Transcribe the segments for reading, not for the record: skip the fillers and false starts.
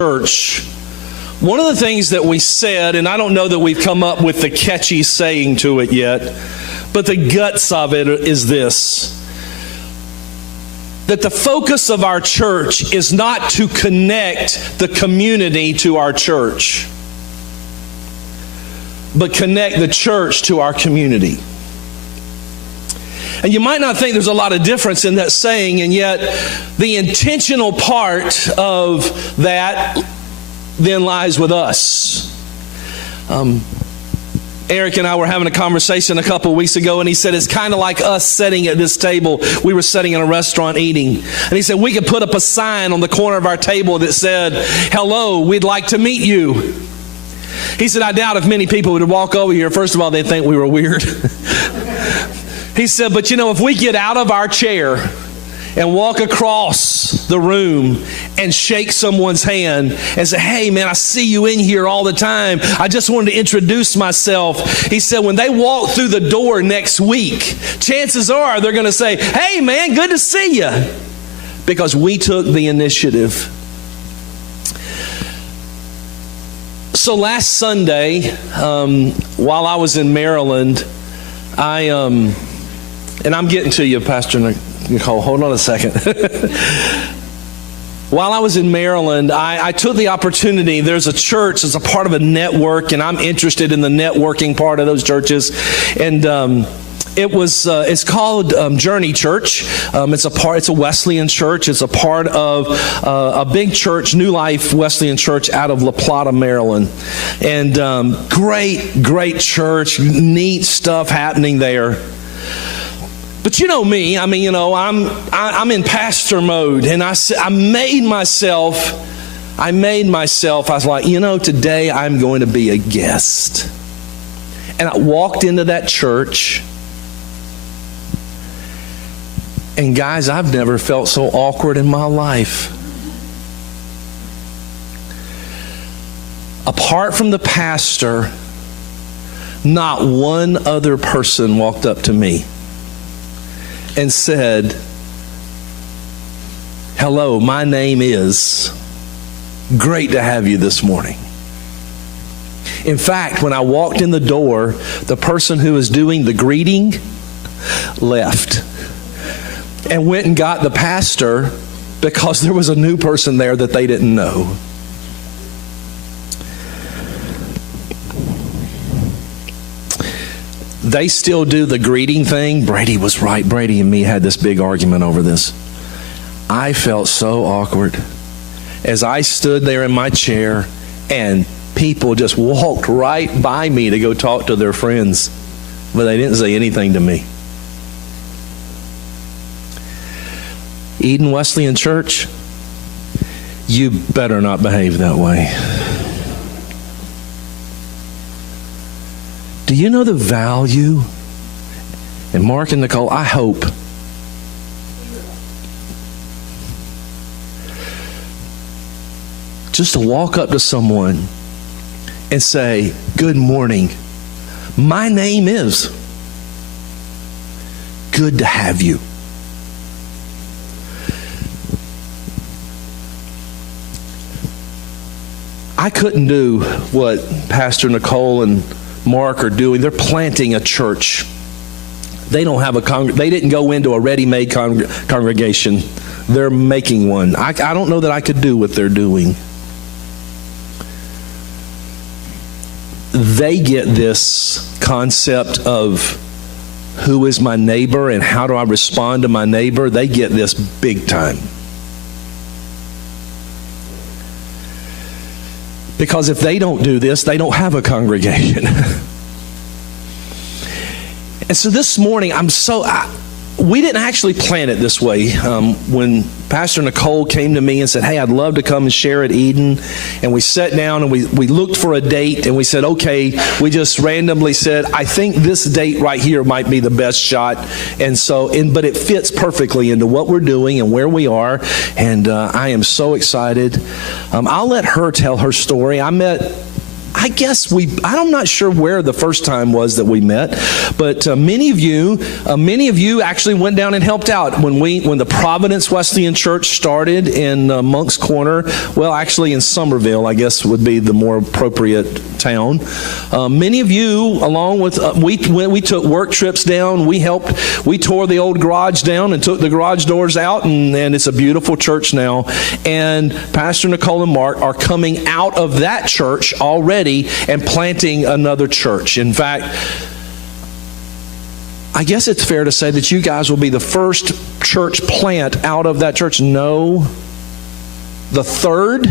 church, one of the things that we said, and I don't know that we've come up with the catchy saying to it yet, but the guts of it is this: that the focus of our church is not to connect the community to our church, but connect the church to our community. And you might not think there's a lot of difference in that saying, and yet the intentional part of that then lies with us. Eric and I were having a conversation a couple weeks ago, and he said it's kind of like us sitting at this table. We were sitting in a restaurant eating, and he said we could put up a sign on the corner of our table that said, "Hello, we'd like to meet you." He said, I doubt if many people would walk over here. First of all, they'd think we were weird. He said, but if we get out of our chair and walk across the room and shake someone's hand and say, hey man, I see you in here all the time. I just wanted to introduce myself. He said, when they walk through the door next week, chances are they're going to say, hey man, good to see you. Because we took the initiative. So last Sunday, while I was in Maryland, and I'm getting to you, Pastor Nicole, hold on a second. While I was in Maryland, I took the opportunity. There's a church that's a part of a network, and I'm interested in the networking part of those churches. And it's called Journey Church. It's a Wesleyan church. It's a part of a big church, New Life Wesleyan Church out of La Plata, Maryland. And great church, neat stuff happening there. But you know me, I'm in pastor mode, and I made myself, I was like, today I'm going to be a guest. And I walked into that church, and guys, I've never felt so awkward in my life. Apart from the pastor, not one other person walked up to me and said, hello, my name is, great to have you this morning. In fact, when I walked in the door, the person who was doing the greeting left and went and got the pastor because there was a new person there that they didn't know. They still do the greeting thing. Brady was right. Brady and me had this big argument over this. I felt so awkward as I stood there in my chair and people just walked right by me to go talk to their friends, but they didn't say anything to me. Eden Wesleyan Church, you better not behave that way. Do you know the value? And Mark and Nicole, I hope just to walk up to someone and say, good morning. My name is. Good to have you. I couldn't do what Pastor Nicole and Mark are doing. They're planting a church. They don't have they didn't go into a ready-made congregation. They're making one. I don't know that I could do what they're doing. They get this concept of who is my neighbor and how do I respond to my neighbor. They get this big time. Because if they don't do this, they don't have a congregation. And so this morning, we didn't actually plan it this way. When Pastor Nicole came to me and said, hey, I'd love to come and share at Eden. And we sat down and we looked for a date and we said, okay, we just randomly said, I think this date right here might be the best shot. And so, but it fits perfectly into what we're doing and where we are. And I am so excited. I'll let her tell her story. I met I'm not sure where the first time was that we met, but many of you actually went down and helped out when the Providence Wesleyan Church started in Moncks Corner. Well, actually in Somerville, I guess would be the more appropriate town. Many of you, along with we took work trips down. We tore the old garage down and took the garage doors out, and it's a beautiful church now. And Pastor Nicole and Mark are coming out of that church already and planting another church. In fact, I guess it's fair to say that you guys will be the first church plant out of that church. No, the third?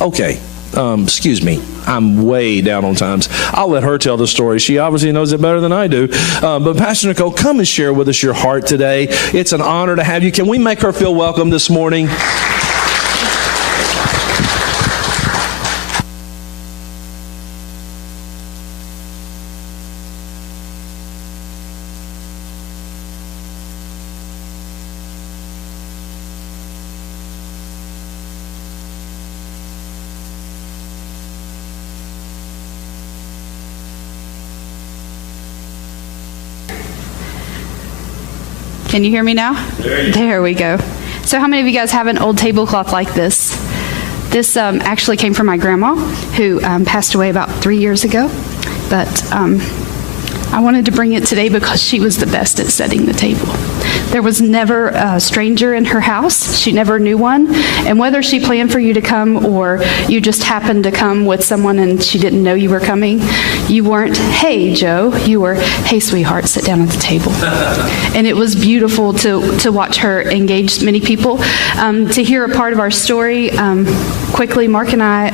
Okay. Excuse me. I'm way down on times. I'll let her tell the story. She obviously knows it better than I do. But Pastor Nicole, come and share with us your heart today. It's an honor to have you. Can we make her feel welcome this morning? Can you hear me now? There we go. So how many of you guys have an old tablecloth like this? This actually came from my grandma, who passed away about 3 years ago. But I wanted to bring it today because she was the best at setting the table. There was never a stranger in her house. She never knew one. And whether she planned for you to come or you just happened to come with someone and she didn't know you were coming, you weren't, "Hey, Joe." You were, "Hey, sweetheart, sit down at the table." And it was beautiful to watch her engage many people. To hear a part of our story, quickly, Mark and I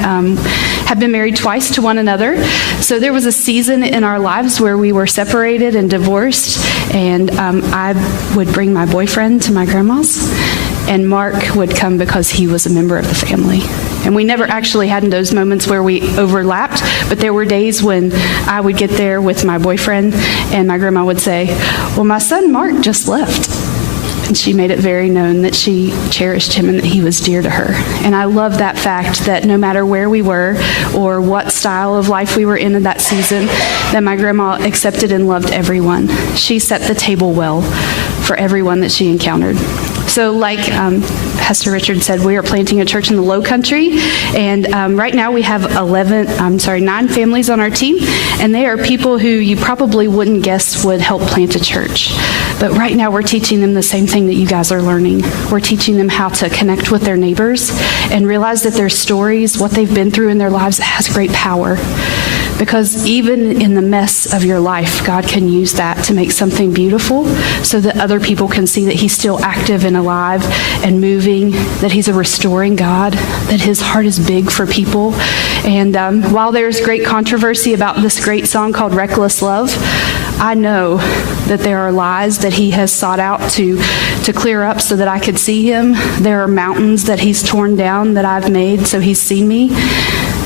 have been married twice to one another. So there was a season in our lives where we were separated and divorced, and I would bring my boyfriend to my grandma's, and Mark would come because he was a member of the family. And we never actually had those moments where we overlapped, but there were days when I would get there with my boyfriend, and my grandma would say, "Well, my son Mark just left." And she made it very known that she cherished him and that he was dear to her. And I love that fact that no matter where we were or what style of life we were in that season, that my grandma accepted and loved everyone. She set the table well for everyone that she encountered. So like Pastor Richard said, we are planting a church in the Low Country, and right now we have 9 families on our team, and they are people who you probably wouldn't guess would help plant a church. But right now we're teaching them the same thing that you guys are learning. We're teaching them how to connect with their neighbors and realize that their stories, what they've been through in their lives, has great power. Because even in the mess of your life, God can use that to make something beautiful so that other people can see that He's still active and alive and moving, that He's a restoring God, that His heart is big for people. And while there's great controversy about this great song called Reckless Love, I know that there are lies that He has sought out to clear up so that I could see Him. There are mountains that He's torn down that I've made so He's seen me.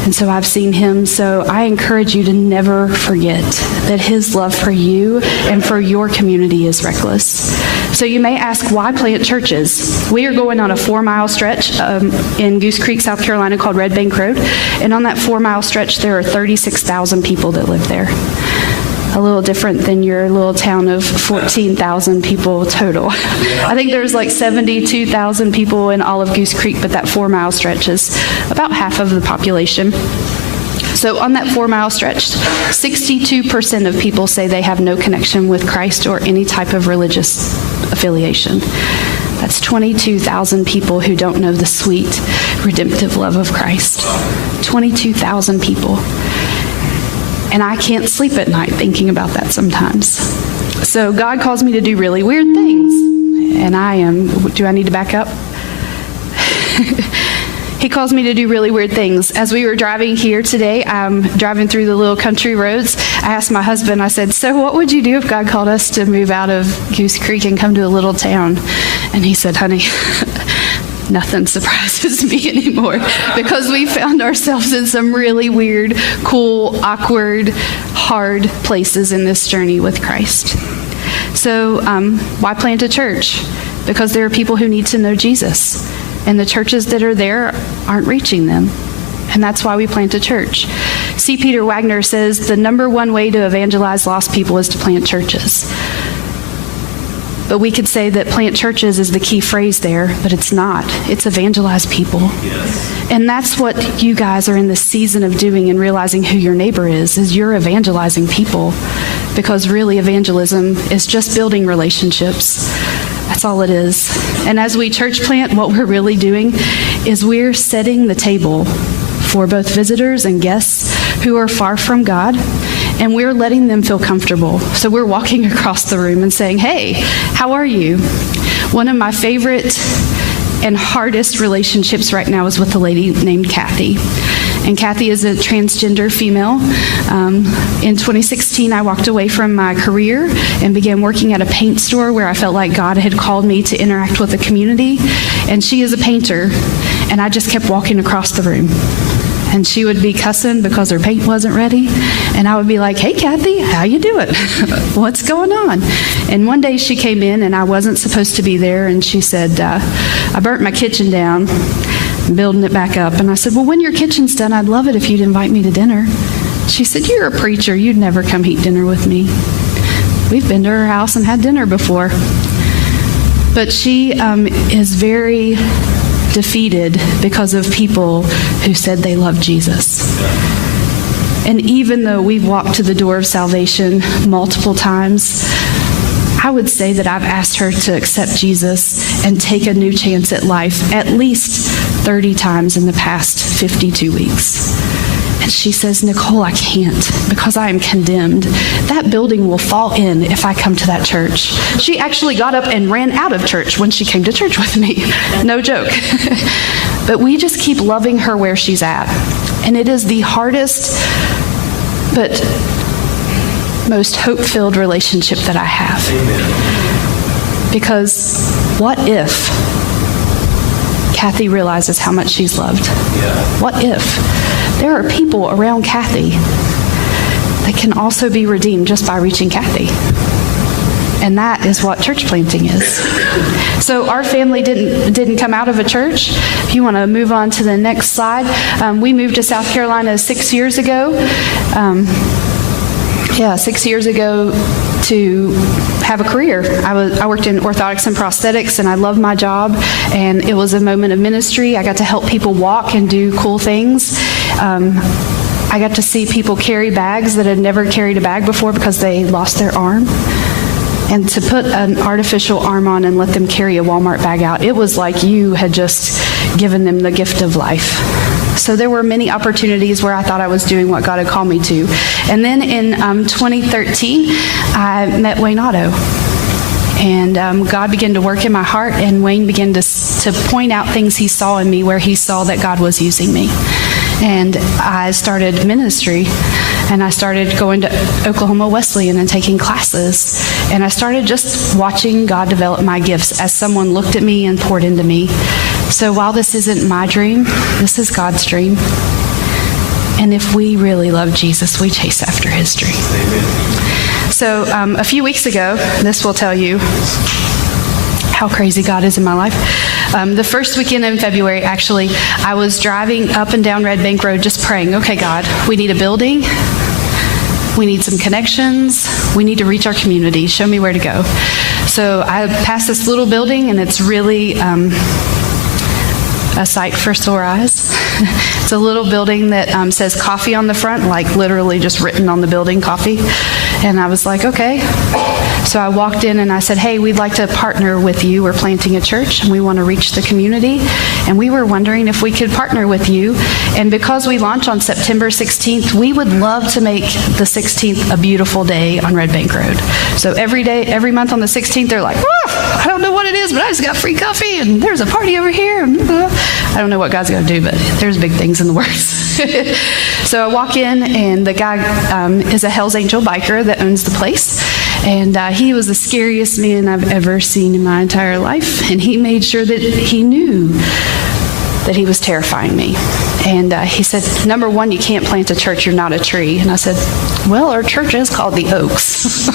And so I've seen Him. So I encourage you to never forget that His love for you and for your community is reckless. So you may ask, why plant churches? We are going on a 4-mile stretch in Goose Creek, South Carolina called Red Bank Road. And on that 4-mile stretch, there are 36,000 people that live there. A little different than your little town of 14,000 people total. I think there's like 72,000 people in all of Goose Creek, but that 4-mile stretch is about half of the population. So on that 4-mile stretch, 62% of people say they have no connection with Christ or any type of religious affiliation. That's 22,000 people who don't know the sweet, redemptive love of Christ. 22,000 people. And I can't sleep at night thinking about that sometimes. So God calls me to do really weird things. And do I need to back up? He calls me to do really weird things. As we were driving here today, driving through the little country roads, I asked my husband, I said, "So what would you do if God called us to move out of Goose Creek and come to a little town?" And he said, "Honey, nothing surprises me anymore, because we found ourselves in some really weird, cool, awkward, hard places in this journey with Christ." So why plant a church? Because there are people who need to know Jesus, and the churches that are there aren't reaching them. And that's why we plant a church. C. Peter Wagner says the number one way to evangelize lost people is to plant churches. But we could say that plant churches is the key phrase there, but it's not. It's evangelize people. Yes. And that's what you guys are in the season of doing and realizing who your neighbor is you're evangelizing people. Because really evangelism is just building relationships. That's all it is. And as we church plant, what we're really doing is we're setting the table for both visitors and guests who are far from God, and we're letting them feel comfortable. So we're walking across the room and saying, hey, how are you? One of my favorite and hardest relationships right now is with a lady named Kathy. And Kathy is a transgender female. In 2016, I walked away from my career and began working at a paint store where I felt like God had called me to interact with the community. And she is a painter, and I just kept walking across the room. And she would be cussing because her paint wasn't ready. And I would be like, hey, Kathy, how you doing? What's going on? And one day she came in, and I wasn't supposed to be there. And she said, I burnt my kitchen down, I'm building it back up. And I said, well, when your kitchen's done, I'd love it if you'd invite me to dinner. She said, you're a preacher. You'd never come eat dinner with me. We've been to her house and had dinner before. But she is very defeated because of people who said they love Jesus. And even though we've walked to the door of salvation multiple times, I would say that I've asked her to accept Jesus and take a new chance at life at least 30 times in the past 52 weeks. And she says, Nicole, I can't because I am condemned. That building will fall in if I come to that church. She actually got up and ran out of church when she came to church with me. No joke. But we just keep loving her where she's at. And it is the hardest but most hope-filled relationship that I have. Amen. Because what if Kathy realizes how much she's loved? Yeah. What if there are people around Kathy that can also be redeemed just by reaching Kathy? And that is what church planting is. So our family didn't come out of a church. If you want to move on to the next slide, we moved to South Carolina 6 years ago. 6 years ago to have a career. I worked in orthotics and prosthetics, and I loved my job, and it was a moment of ministry. I got to help people walk and do cool things. I got to see people carry bags that had never carried a bag before because they lost their arm. And to put an artificial arm on and let them carry a Walmart bag out, it was like you had just given them the gift of life. So there were many opportunities where I thought I was doing what God had called me to. And then in 2013, I met Wayne Otto. And God began to work in my heart, and Wayne began to point out things he saw in me where he saw that God was using me. And I started ministry, and I started going to Oklahoma Wesleyan and taking classes. And I started just watching God develop my gifts as someone looked at me and poured into me. So while this isn't my dream, this is God's dream. And if we really love Jesus, we chase after his dream. So a few weeks ago, this will tell you how crazy God is in my life. The first weekend in February, actually, I was driving up and down Red Bank Road just praying, okay, God, we need a building. We need some connections. We need to reach our community. Show me where to go. So I passed this little building, and it's really a sight for sore eyes. It's a little building that says coffee on the front, like literally just written on the building, coffee. And I was like, okay. So I walked in and I said, hey, we'd like to partner with you. We're planting a church and we want to reach the community. And we were wondering if we could partner with you. And because we launch on September 16th, we would love to make the 16th a beautiful day on Red Bank Road. So every month on the 16th, they're like, I don't know what it is, but I just got free coffee and there's a party over here. I don't know what God's going to do, but there's big things in the works. So I walk in, and the guy is a Hell's Angel biker that owns the place. And he was the scariest man I've ever seen in my entire life. And he made sure that he knew that he was terrifying me. And he said, number one, you can't plant a church, you're not a tree. And I said, well, our church is called the Oaks.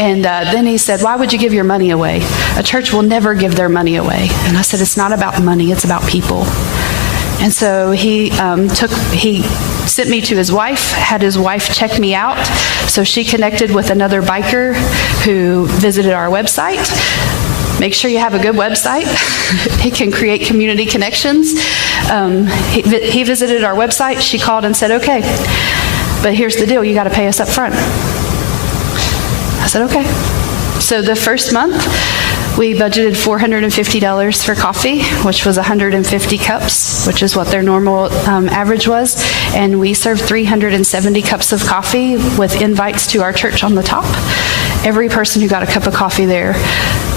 And then he said, why would you give your money away? A church will never give their money away. And I said, it's not about money, it's about people. And so he sent me to his wife, had his wife check me out. So she connected with another biker who visited our website. Make sure you have a good website. It can create community connections. He visited our website. She called and said, okay, but here's the deal. You got to pay us up front. I said, okay. So the first month, we budgeted $450 for coffee, which was 150 cups, which is what their normal average was. And we served 370 cups of coffee with invites to our church on the top. Every person who got a cup of coffee there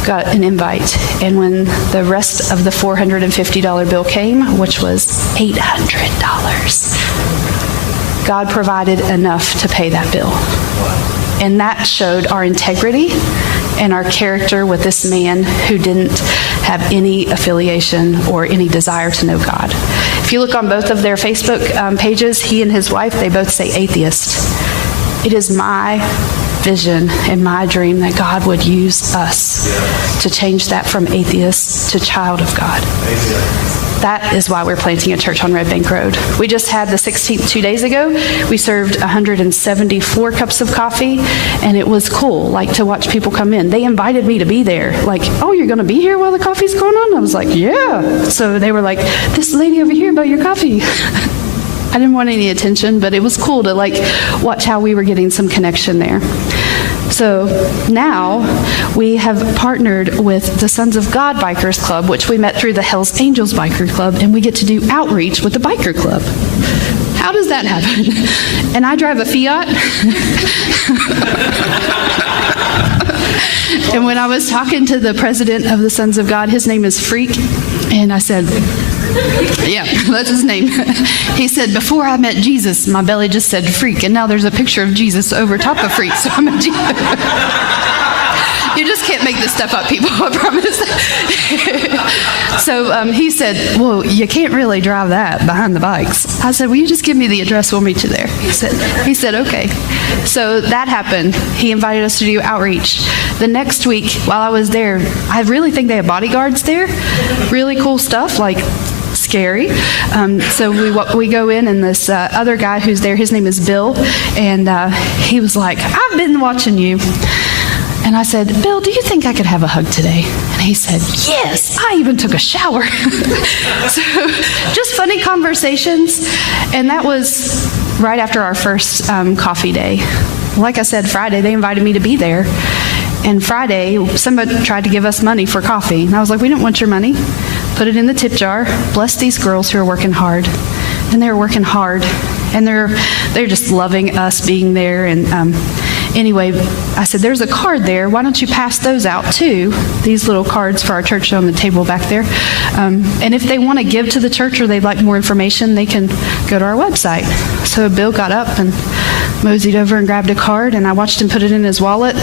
got an invite. And when the rest of the $450 bill came, which was $800, God provided enough to pay that bill. And that showed our integrity and our character with this man who didn't have any affiliation or any desire to know God. If you look on both of their Facebook pages, he and his wife, they both say atheist. It is my vision and my dream that God would use us to change that from atheist to child of God. That is why we're planting a church on Red Bank Road. We just had the 16th 2 days ago. We served 174 cups of coffee, and it was cool, like, to watch people come in. They invited me to be there. Like, oh, you're going to be here while the coffee's going on? I was like, yeah. So they were like, this lady over here about your coffee. I didn't want any attention, but it was cool to, like, watch how we were getting some connection there. So now we have partnered with the Sons of God Bikers Club, which we met through the Hells Angels Biker Club, and we get to do outreach with the Biker Club. How does that happen? And I drive a Fiat. And when I was talking to the president of the Sons of God, his name is Freak, and I said, yeah, that's his name. He said, before I met Jesus, my belly just said freak, and now there's a picture of Jesus over top of freak, so I'm a Jesus. You just can't make this stuff up, people, I promise. So he said, well, you can't really drive that behind the bikes. I said, will you just give me the address, we'll meet you there. He said, okay. So that happened. He invited us to do outreach. The next week, while I was there, I really think they have bodyguards there. Really cool stuff, like scary. So we go in, and this other guy who's there, his name is Bill, and he was like, I've been watching you. And I said, Bill, do you think I could have a hug today? And he said, yes, I even took a shower. So just funny conversations. And that was right after our first coffee day. Like I said, Friday, they invited me to be there. And Friday, somebody tried to give us money for coffee. And I was like, we don't want your money. Put it in the tip jar. Bless these girls who are working hard. And they're working hard. And they're just loving us being there. And anyway, I said, there's a card there. Why don't you pass those out too? These little cards for our church on the table back there. And if they want to give to the church or they'd like more information, they can go to our website. So Bill got up and moseyed over and grabbed a card, and I watched him put it in his wallet.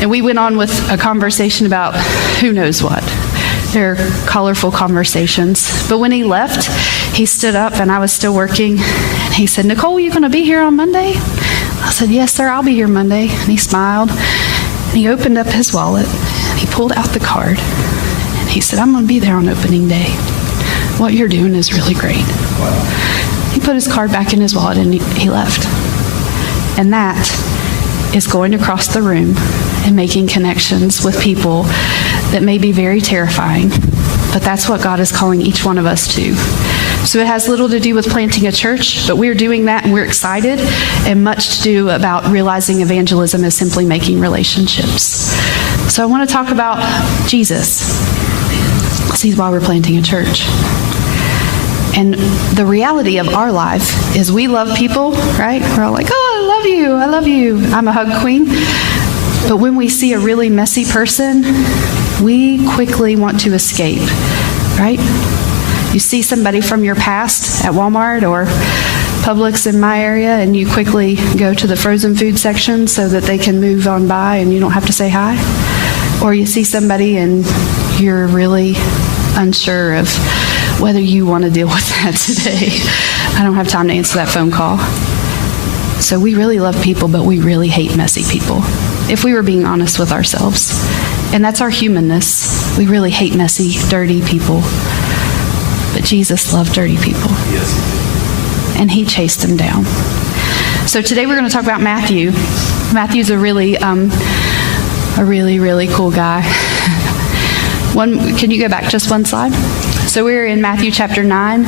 And we went on with a conversation about who knows what. They're colorful conversations. But when he left, he stood up, and I was still working. And he said, Nicole, you going to be here on Monday? I said, yes, sir, I'll be here Monday. And he smiled, and he opened up his wallet, and he pulled out the card. And he said, I'm going to be there on opening day. What you're doing is really great. He put his card back in his wallet, and he left. And that is going across the room and making connections with people that may be very terrifying, but that's what God is calling each one of us to. So it has little to do with planting a church, but we're doing that and we're excited, and much to do about realizing evangelism is simply making relationships. So I want to talk about Jesus. See why we're planting a church. And the reality of our life is we love people, right? We're all like, oh, I love you. I'm a hug queen. But when we see a really messy person, we quickly want to escape, right? You see somebody from your past at Walmart or Publix in my area, and you quickly go to the frozen food section so that they can move on by and you don't have to say hi. Or you see somebody and you're really unsure of whether you want to deal with that today. I don't have time to answer that phone call. So we really love people, but we really hate messy people, if we were being honest with ourselves. And that's our humanness. We really hate messy, dirty people. But Jesus loved dirty people. and he chased them down. So today we're going to talk about Matthew. Matthew's a really cool guy. Can you go back just one slide? So we're in Matthew chapter 9,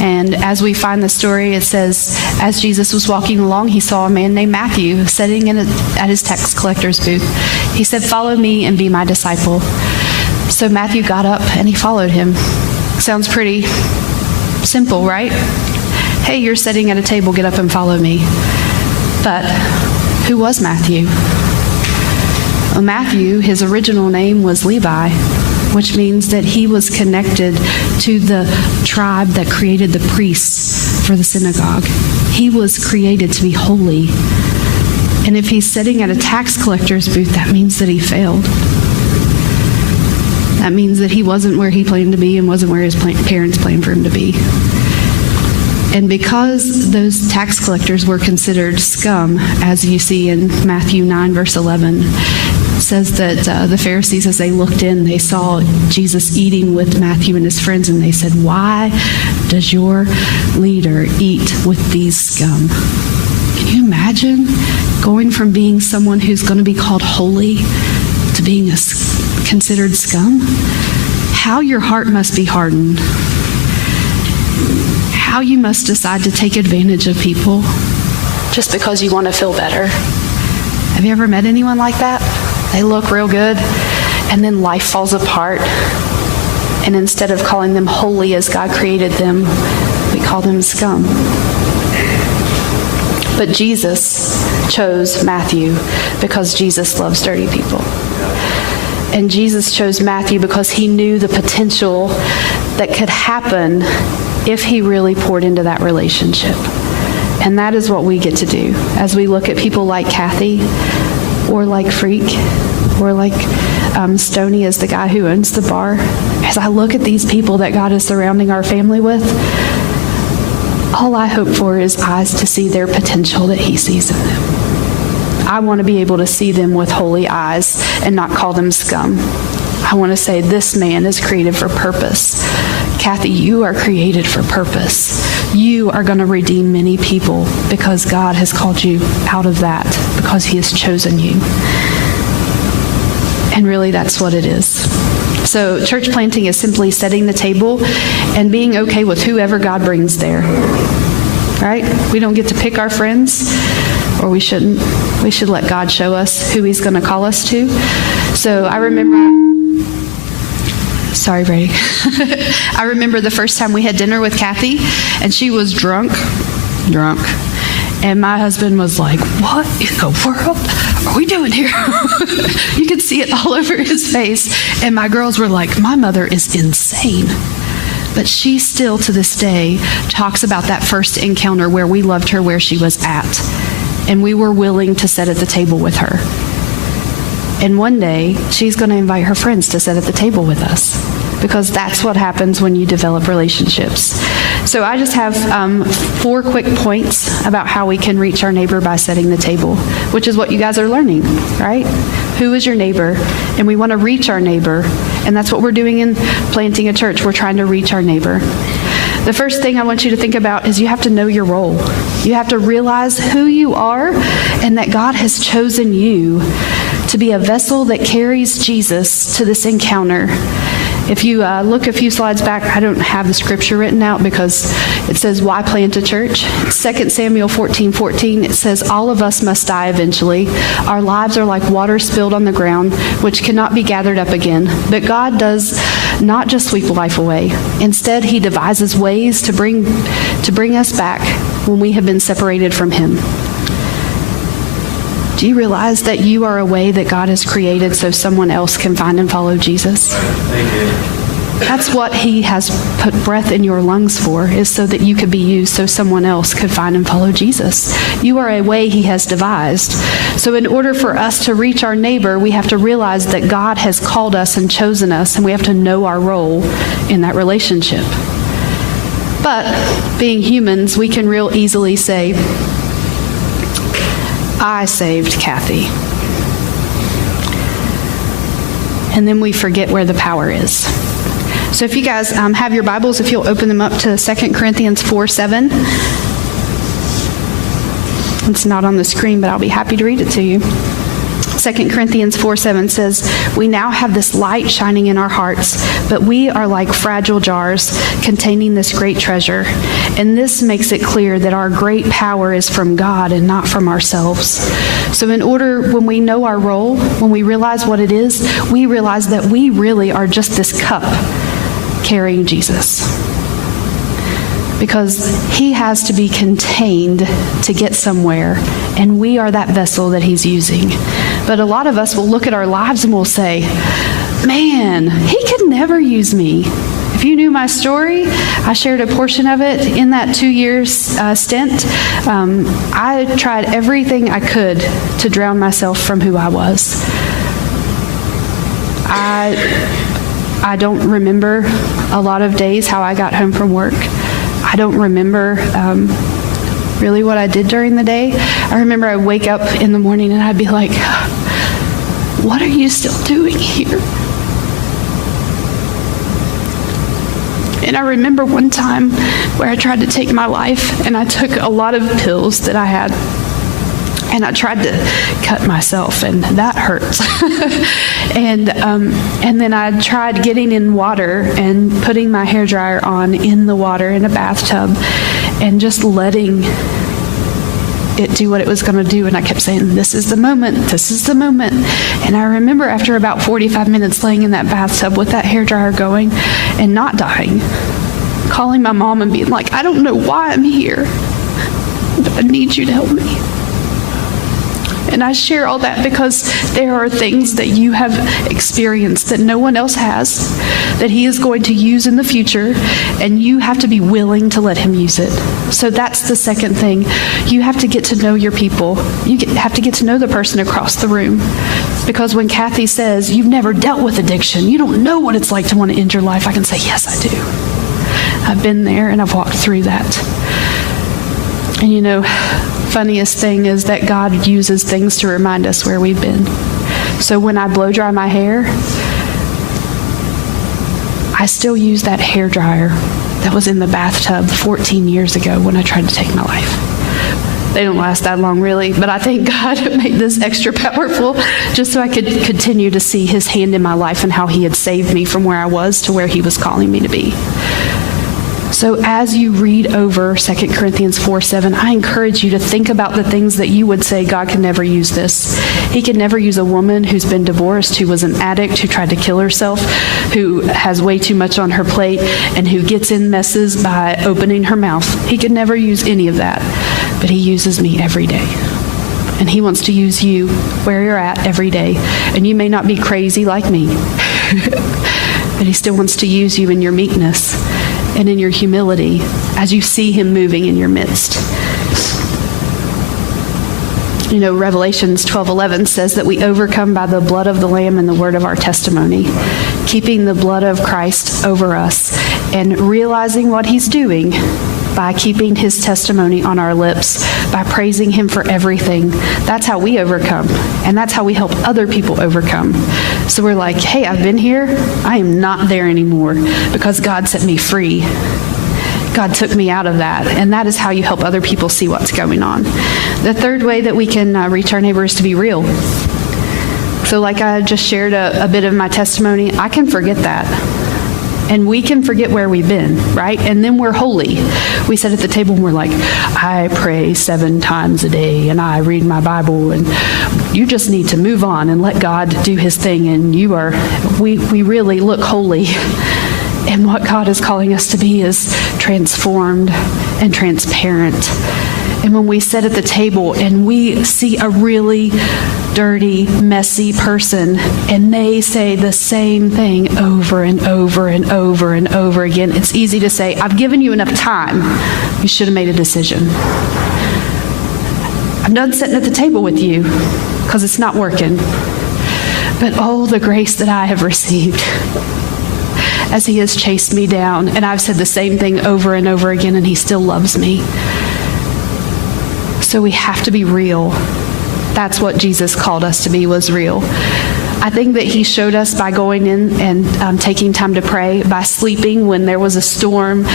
and as we find the story, it says, as Jesus was walking along, he saw a man named Matthew sitting at his tax collector's booth. He said, "Follow me and be my disciple." So Matthew got up and he followed him. Sounds pretty simple, right? Hey, you're sitting at a table, get up and follow me. But who was Matthew? Well, Matthew, his original name was Levi, which means that he was connected to the tribe that created the priests for the synagogue. He was created to be holy. And if he's sitting at a tax collector's booth, that means that he failed. That means that he wasn't where he planned to be and wasn't where his parents planned for him to be. And because those tax collectors were considered scum, as you see in Matthew 9, verse 11, it says that the Pharisees, as they looked in, they saw Jesus eating with Matthew and his friends, and they said, "Why does your leader eat with these scum?" Can you imagine going from being someone who's going to be called holy to being considered scum? How your heart must be hardened. How you must decide to take advantage of people just because you want to feel better. Have you ever met anyone like that? They look real good, and then life falls apart. And instead of calling them holy as God created them, we call them scum. But Jesus chose Matthew because Jesus loves dirty people. And Jesus chose Matthew because he knew the potential that could happen if he really poured into that relationship. And that is what we get to do as we look at people like Kathy, or like Freak, or like Stoney is the guy who owns the bar. As I look at these people that God is surrounding our family with, all I hope for is eyes to see their potential that he sees in them. I want to be able to see them with holy eyes and not call them scum. I want to say, this man is created for purpose. Kathy, you are created for purpose. You are going to redeem many people because God has called you out of that, because he has chosen you. And really, that's what it is. So church planting is simply setting the table and being okay with whoever God brings there. Right? We don't get to pick our friends, or we shouldn't. We should let God show us who he's going to call us to. So I remember... Sorry, Brady. I remember the first time we had dinner with Kathy, and she was drunk. And my husband was like, "What in the world are we doing here?" You could see it all over his face. And my girls were like, "My mother is insane." But she still, to this day, talks about that first encounter where we loved her where she was at. And we were willing to sit at the table with her. And one day, she's going to invite her friends to sit at the table with us, because that's what happens when you develop relationships. So I just have 4 quick points about how we can reach our neighbor by setting the table, which is what you guys are learning, right? Who is your neighbor? And we want to reach our neighbor. And that's what we're doing in planting a church. We're trying to reach our neighbor. The first thing I want you to think about is you have to know your role. You have to realize who you are and that God has chosen you to be a vessel that carries Jesus to this encounter. If you look a few slides back, I don't have the scripture written out because it says, why plant a church? 2 Samuel 14:14, it says, all of us must die eventually. Our lives are like water spilled on the ground, which cannot be gathered up again. But God does not just sweep life away. Instead, he devises ways to bring us back when we have been separated from him. Do you realize that you are a way that God has created so someone else can find and follow Jesus? That's what he has put breath in your lungs for, is so that you could be used so someone else could find and follow Jesus. You are a way he has devised. So in order for us to reach our neighbor, we have to realize that God has called us and chosen us, and we have to know our role in that relationship. But being humans, we can real easily say, I saved Kathy. And then we forget where the power is. So if you guys have your Bibles, if you'll open them up to 2 Corinthians 4:7. It's not on the screen, but I'll be happy to read it to you. 2 Corinthians 4:7 says, "We now have this light shining in our hearts, but we are like fragile jars containing this great treasure. And this makes it clear that our great power is from God and not from ourselves." So when we know our role, when we realize what it is, we realize that we really are just this cup carrying Jesus. Because he has to be contained to get somewhere, and we are that vessel that he's using. But a lot of us will look at our lives and we'll say, man, he could never use me. If you knew my story, I shared a portion of it in that 2 years stint. I tried everything I could to drown myself from who I was. I don't remember a lot of days how I got home from work. I don't remember really what I did during the day. I remember I'd wake up in the morning and I'd be like, what are you still doing here? And I remember one time where I tried to take my life, and I took a lot of pills that I had, and I tried to cut myself, and that hurts. and then I tried getting in water and putting my hairdryer on in the water in a bathtub and just letting it do what it was going to do. And I kept saying, this is the moment, this is the moment. And I remember after about 45 minutes laying in that bathtub with that hairdryer going and not dying, calling my mom and being like, I don't know why I'm here, but I need you to help me. And I share all that because there are things that you have experienced that no one else has, that he is going to use in the future, and you have to be willing to let him use it. So that's the second thing. You have to get to know your people. You have to get to know the person across the room. Because when Kathy says, you've never dealt with addiction, you don't know what it's like to want to end your life, I can say, yes, I do. I've been there and I've walked through that. And you know, funniest thing is that God uses things to remind us where we've been. So when I blow dry my hair, I still use that hair dryer that was in the bathtub 14 years ago when I tried to take my life. They don't last that long, really, but I think God made this extra powerful just so I could continue to see his hand in my life and how he had saved me from where I was to where he was calling me to be. So as you read over 2 Corinthians 4:7, I encourage you to think about the things that you would say, God can never use this. He can never use a woman who's been divorced, who was an addict, who tried to kill herself, who has way too much on her plate, and who gets in messes by opening her mouth. He could never use any of that, but he uses me every day. And he wants to use you where you're at every day. And you may not be crazy like me, but he still wants to use you in your meekness and in your humility as you see him moving in your midst. You know, Revelations 12:11 says that we overcome by the blood of the Lamb and the word of our testimony, keeping the blood of Christ over us and realizing what he's doing by keeping his testimony on our lips, by praising him for everything. That's how we overcome, and that's how we help other people overcome. So we're like, hey, I've been here. I am not there anymore because God set me free. God took me out of that, and that is how you help other people see what's going on. The third way that we can reach our neighbor is to be real. So like I just shared a bit of my testimony, I can forget that. And we can forget where we've been, right? And then we're holy. We sit at the table and we're like, I pray 7 times a day and I read my Bible, and you just need to move on and let God do his thing. And we really look holy. And what God is calling us to be is transformed and transparent. And when we sit at the table and we see a really dirty, messy person, and they say the same thing over and over and over and over again, it's easy to say, I've given you enough time. You should have made a decision. I'm done sitting at the table with you because it's not working. But oh, the grace that I have received as he has chased me down, and I've said the same thing over and over again, and he still loves me. So we have to be real. That's what Jesus called us to be, was real. I think that he showed us by going in and taking time to pray, by sleeping when there was a storm,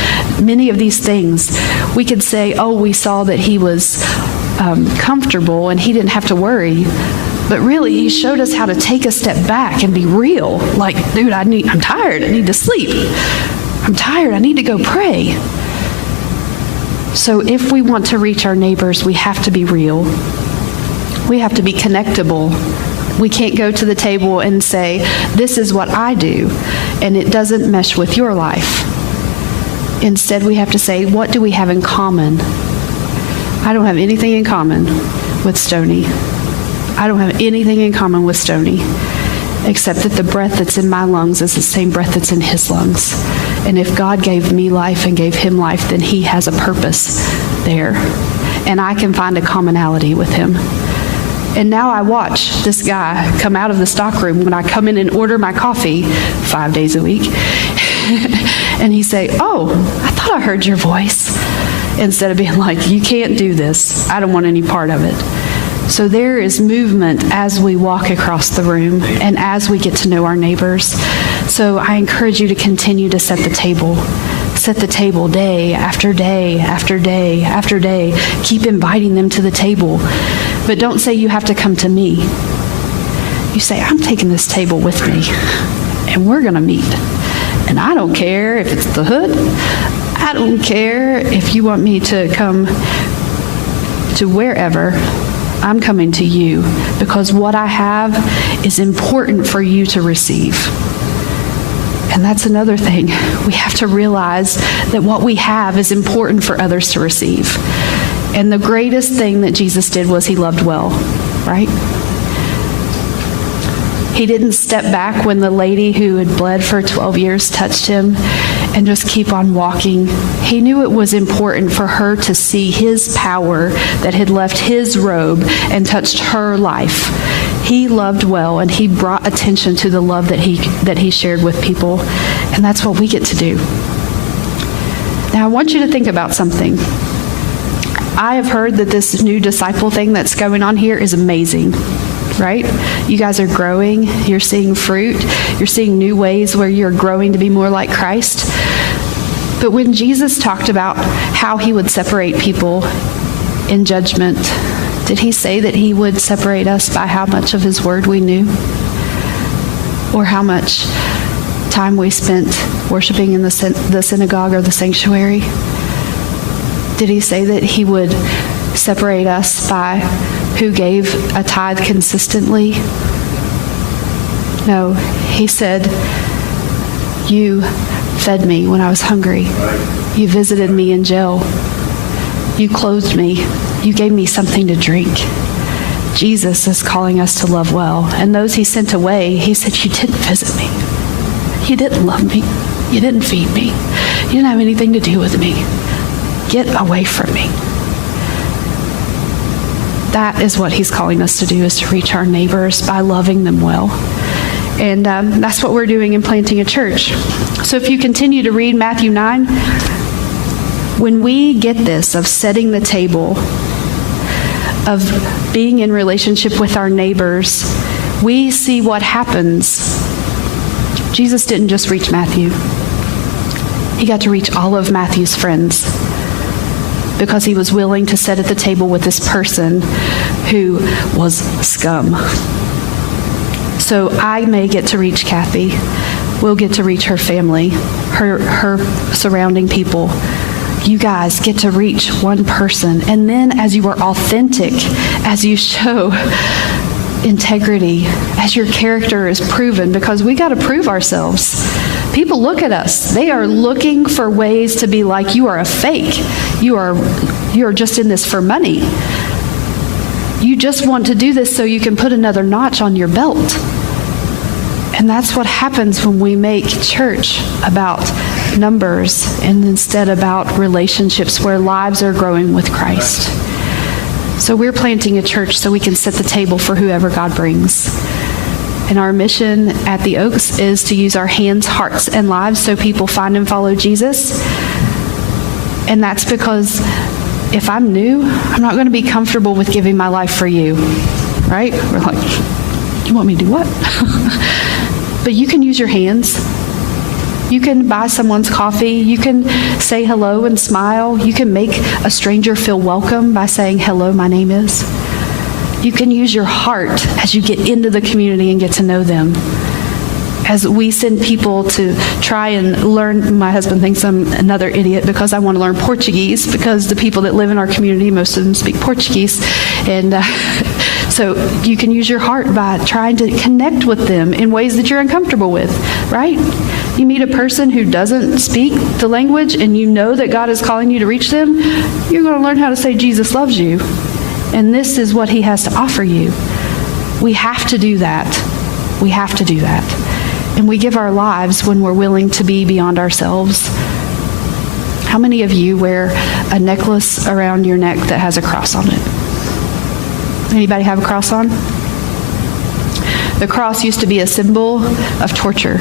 many of these things. We could say, oh, we saw that he was comfortable and he didn't have to worry. But really, he showed us how to take a step back and be real. Like, dude, I'm tired. I need to sleep. I'm tired. I need to go pray. So if we want to reach our neighbors, we have to be real. We have to be connectable. We can't go to the table and say, this is what I do, and it doesn't mesh with your life. Instead, we have to say, what do we have in common? I don't have anything in common with Stoney. I don't have anything in common with Stoney, except that the breath that's in my lungs is the same breath that's in his lungs. And if God gave me life and gave him life, then he has a purpose there. And I can find a commonality with him. And now I watch this guy come out of the stockroom when I come in and order my coffee 5 days a week. And he say, oh, I thought I heard your voice. Instead of being like, you can't do this. I don't want any part of it. So there is movement as we walk across the room and as we get to know our neighbors. So I encourage you to continue to set the table. Set the table day after day after day after day. Keep inviting them to the table. But don't say you have to come to me. You say, I'm taking this table with me, and we're going to meet. And I don't care if it's the hood. I don't care if you want me to come to wherever. I'm coming to you because what I have is important for you to receive. And that's another thing. We have to realize that what we have is important for others to receive. And the greatest thing that Jesus did was he loved well, right? He didn't step back when the lady who had bled for 12 years touched him and just keep on walking. He knew it was important for her to see his power that had left his robe and touched her life. He loved well, and he brought attention to the love that he shared with people. And that's what we get to do. Now, I want you to think about something. I have heard that this new disciple thing that's going on here is amazing, right? You guys are growing. You're seeing fruit. You're seeing new ways where you're growing to be more like Christ. But when Jesus talked about how he would separate people in judgment, did he say that he would separate us by how much of his word we knew? Or how much time we spent worshiping in the synagogue or the sanctuary? Did he say that he would separate us by who gave a tithe consistently? No, he said, you fed me when I was hungry. You visited me in jail. You clothed me. You gave me something to drink. Jesus is calling us to love well. And those he sent away, he said, you didn't visit me. You didn't love me. You didn't feed me. You didn't have anything to do with me. Get away from me. That is what he's calling us to do, is to reach our neighbors by loving them well. And that's what we're doing in planting a church. So if you continue to read Matthew 9, when we get this of setting the table, of being in relationship with our neighbors, we see what happens. Jesus didn't just reach Matthew. He got to reach all of Matthew's friends because he was willing to sit at the table with this person who was scum. So I may get to reach Kathy. We'll get to reach her family, her surrounding people. You guys get to reach one person. And then as you are authentic, as you show integrity, as your character is proven, because we got to prove ourselves. People look at us. They are looking for ways to be like, you are a fake. You are just in this for money. You just want to do this so you can put another notch on your belt. And that's what happens when we make church about numbers and instead about relationships where lives are growing with Christ. So we're planting a church so we can set the table for whoever God brings. And our mission at the Oaks is to use our hands, hearts, and lives so people find and follow Jesus. And that's because if I'm new, I'm not going to be comfortable with giving my life for you, right? We're like, you want me to do what? But you can use your hands. You can buy someone's coffee. You can say hello and smile. You can make a stranger feel welcome by saying, hello, my name is. You can use your heart as you get into the community and get to know them. As we send people to try and learn, my husband thinks I'm another idiot because I want to learn Portuguese, because the people that live in our community, most of them speak Portuguese. And so you can use your heart by trying to connect with them in ways that you're uncomfortable with, right? You meet a person who doesn't speak the language and you know that God is calling you to reach them, you're going to learn how to say Jesus loves you. And this is what he has to offer you. We have to do that. We have to do that. And we give our lives when we're willing to be beyond ourselves. How many of you wear a necklace around your neck that has a cross on it? Anybody have a cross on? The cross used to be a symbol of torture.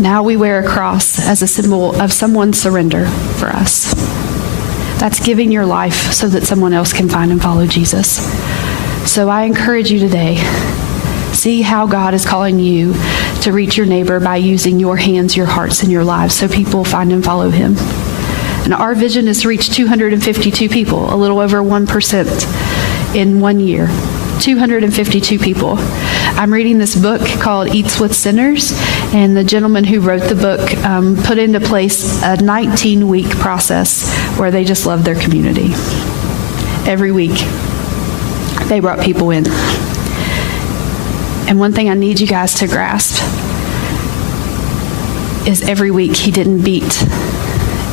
Now we wear a cross as a symbol of someone's surrender for us. That's giving your life so that someone else can find and follow Jesus. So I encourage you today, see how God is calling you to reach your neighbor by using your hands, your hearts, and your lives so people find and follow him. And our vision is to reach 252 people, a little over 1% in 1 year. 252 people. I'm reading this book called Eats with Sinners, and the gentleman who wrote the book put into place a 19-week process where they just love their community. Every week, they brought people in. And one thing I need you guys to grasp is every week he didn't beat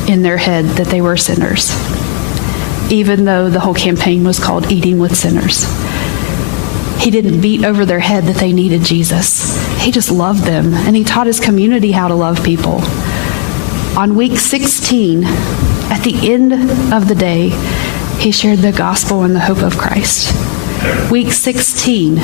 in their head that they were sinners, even though the whole campaign was called Eating with Sinners. He didn't beat over their head that they needed Jesus. He just loved them, and he taught his community how to love people. On week 16, at the end of the day, he shared the gospel and the hope of Christ. Week 16,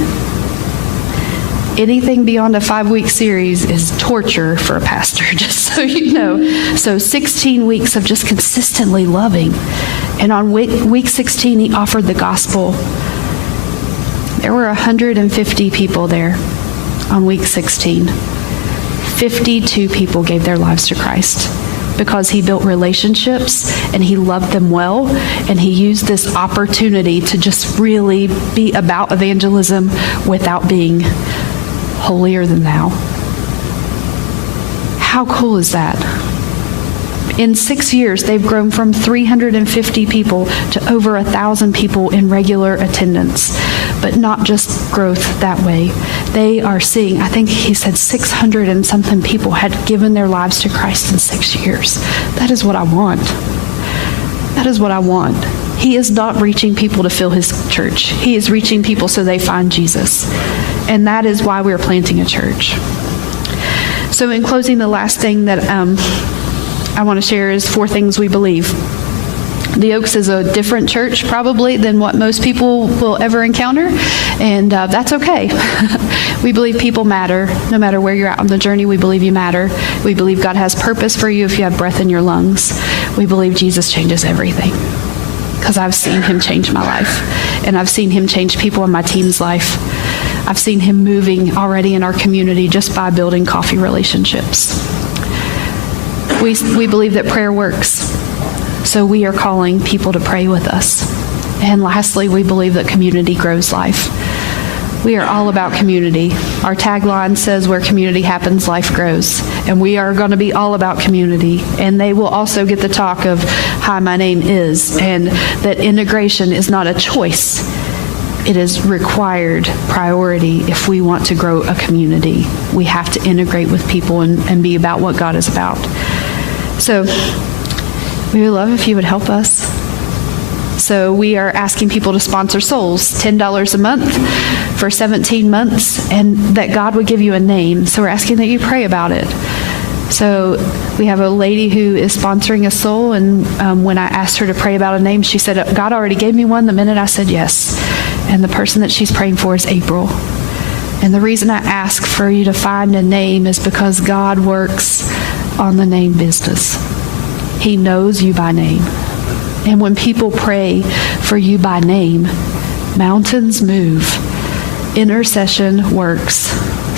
anything beyond a 5-week series is torture for a pastor, just so you know. So 16 weeks of just consistently loving. And on week 16, he offered the gospel. There were 150 people there on week 16. 52 people gave their lives to Christ because he built relationships and he loved them well, and he used this opportunity to just really be about evangelism without being holier than thou. How cool is that? In 6 years, they've grown from 350 people to over 1,000 people in regular attendance. But not just growth that way. They are seeing, I think he said 600 and something people had given their lives to Christ in 6 years. That is what I want. That is what I want. He is not reaching people to fill his church. He is reaching people so they find Jesus. And that is why we're planting a church. So in closing, the last thing that I want to share is 4 things we believe. The Oaks is a different church probably than what most people will ever encounter, and that's okay. We believe people matter. No matter where you're at on the journey, we believe you matter. We believe God has purpose for you if you have breath in your lungs. We believe Jesus changes everything, because I've seen him change my life, and I've seen him change people in my team's life. I've seen him moving already in our community just by building coffee relationships. We believe that prayer works. So we are calling people to pray with us. And lastly, we believe that community grows life. We are all about community. Our tagline says, where community happens, life grows. And we are going to be all about community. And they will also get the talk of, hi, my name is, and that integration is not a choice. It is required priority if we want to grow a community. We have to integrate with people and be about what God is about. So we would love if you would help us. So we are asking people to sponsor souls, $10 a month for 17 months, and that God would give you a name. So we're asking that you pray about it. So we have a lady who is sponsoring a soul, and when I asked her to pray about a name, she said, God already gave me one the minute I said yes. And the person that she's praying for is April. And the reason I ask for you to find a name is because God works on the name business. He knows you by name. And when people pray for you by name, mountains move. Intercession works.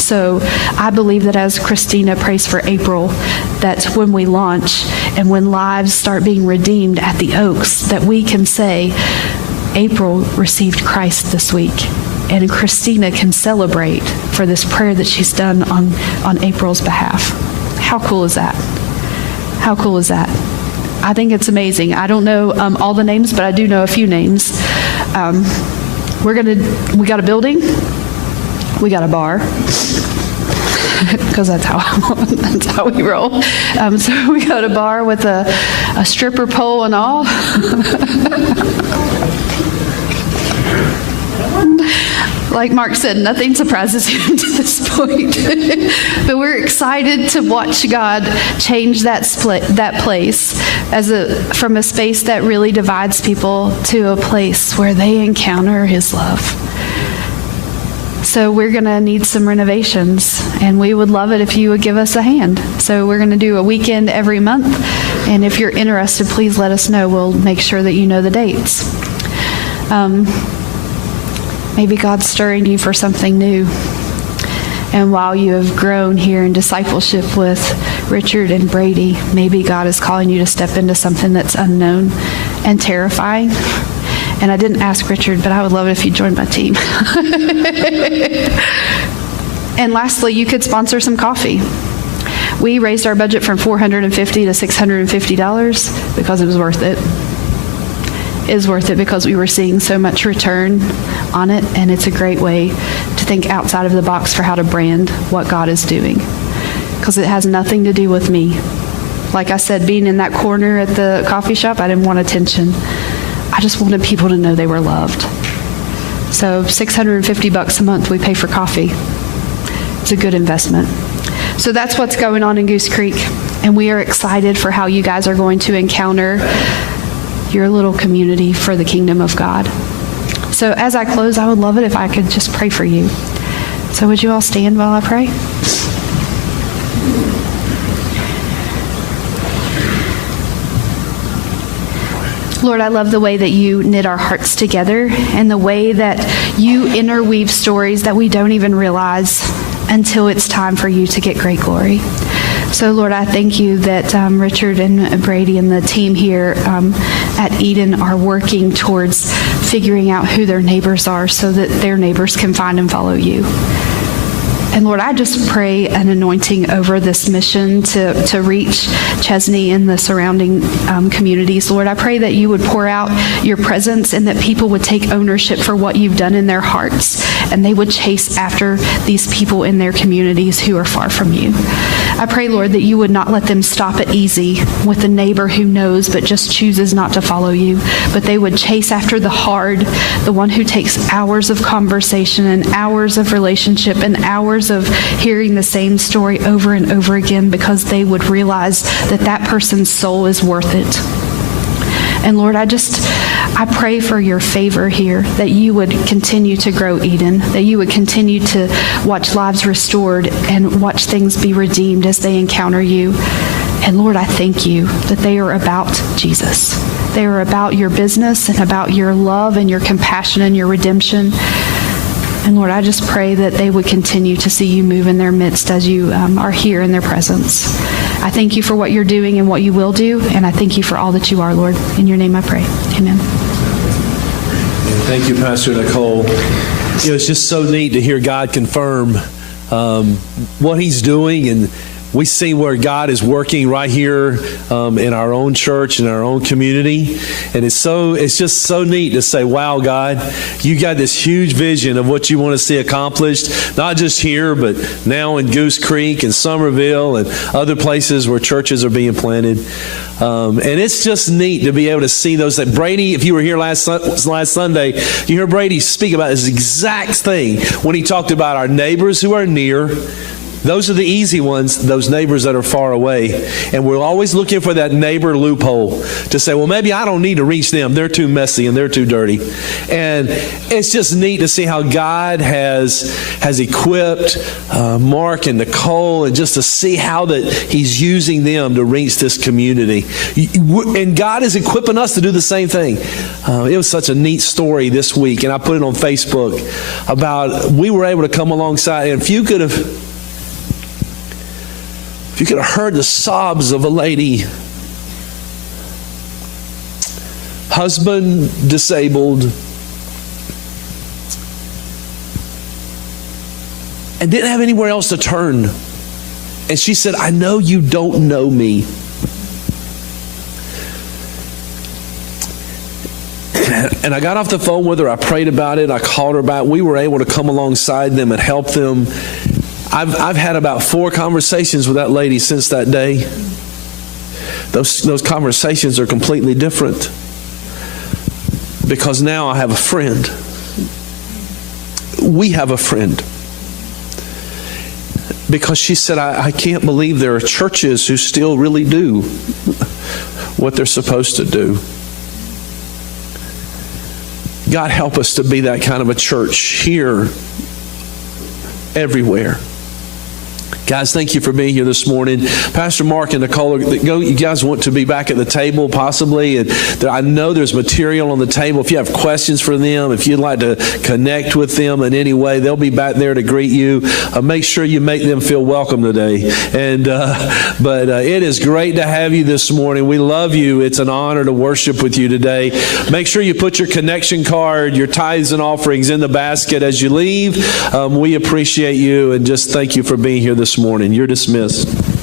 So I believe that as Christina prays for April, that when we launch and when lives start being redeemed at the Oaks, that we can say, April received Christ this week. And Christina can celebrate for this prayer that she's done on April's behalf. How cool is that? How cool is that? I think it's amazing. I don't know all the names, but I do know a few names. We got a building. We got a bar. Because that's how we roll. So we got a bar with a stripper pole and all. Like Mark said, nothing surprises him to this point. But we're excited to watch God change that place from a space that really divides people to a place where they encounter His love. So we're going to need some renovations, and we would love it if you would give us a hand. So we're going to do a weekend every month, and if you're interested, please let us know. We'll make sure that you know the dates. Maybe God's stirring you for something new. And while you have grown here in discipleship with Richard and Brady, maybe God is calling you to step into something that's unknown and terrifying. And I didn't ask Richard, but I would love it if you joined my team. And lastly, you could sponsor some coffee. We raised our budget from $450 to $650 because it was worth it. It was worth it because we were seeing so much return on it, and it's a great way to think outside of the box for how to brand what God is doing, because it has nothing to do with me. Like I said, being in that corner at the coffee shop, I didn't want attention. I just wanted people to know they were loved. So $650 a month we pay for coffee. It's a good investment. So that's what's going on in Goose Creek, and we are excited for how you guys are going to encounter your little community for the kingdom of God. So as I close, I would love it if I could just pray for you. So would you all stand while I pray? Lord, I love the way that you knit our hearts together and the way that you interweave stories that we don't even realize until it's time for you to get great glory. So, Lord, I thank you that Richard and Brady and the team here at Eden are working towards figuring out who their neighbors are so that their neighbors can find and follow you. And Lord, I just pray an anointing over this mission to reach Chesney and the surrounding communities. Lord, I pray that you would pour out your presence and that people would take ownership for what you've done in their hearts, and they would chase after these people in their communities who are far from you. I pray, Lord, that you would not let them stop it easy with a neighbor who knows but just chooses not to follow you, but they would chase after the hard, the one who takes hours of conversation and hours of relationship and hours of hearing the same story over and over again, because they would realize that that person's soul is worth it. And Lord, I pray for your favor here, that you would continue to grow Eden, that you would continue to watch lives restored and watch things be redeemed as they encounter you. And Lord, I thank you that they are about Jesus. They are about your business and about your love and your compassion and your redemption. And Lord, I just pray that they would continue to see you move in their midst as you are here in their presence. I thank you for what you're doing and what you will do, and I thank you for all that you are, Lord. In your name I pray. Amen. Thank you, Pastor Nicole. It's just so neat to hear God confirm what he's doing, and we see where God is working right here in our own church, in our own community. And it's just so neat to say, wow, God, you got this huge vision of what you want to see accomplished, not just here, but now in Goose Creek and Somerville and other places where churches are being planted. And it's just neat to be able to see those. That Brady, if you were here last Sunday, you heard Brady speak about this exact thing when he talked about our neighbors who are near, Those are the easy ones, those neighbors that are far away. And we're always looking for that neighbor loophole to say, well, maybe I don't need to reach them. They're too messy and they're too dirty. And it's just neat to see how God has equipped Mark and Nicole, and just to see how that He's using them to reach this community. And God is equipping us to do the same thing. It was such a neat story this week, and I put it on Facebook about we were able to come alongside. And if you could have heard the sobs of a lady, husband disabled, and didn't have anywhere else to turn. And she said, I know you don't know me. And I got off the phone with her. I prayed about it. I called her back. We were able to come alongside them and help them. I've had about 4 conversations with that lady since that day. Those conversations are completely different, because now I have a friend. We have a friend. Because she said, I can't believe there are churches who still really do what they're supposed to do. God, help us to be that kind of a church here, everywhere. Guys, thank you for being here this morning. Pastor Mark and Nicole, you guys want to be back at the table possibly. And I know there's material on the table. If you have questions for them, if you'd like to connect with them in any way, they'll be back there to greet you. Make sure you make them feel welcome today. But it is great to have you this morning. We love you. It's an honor to worship with you today. Make sure you put your connection card, your tithes and offerings in the basket as you leave. We appreciate you, and just thank you for being here this morning. You're dismissed.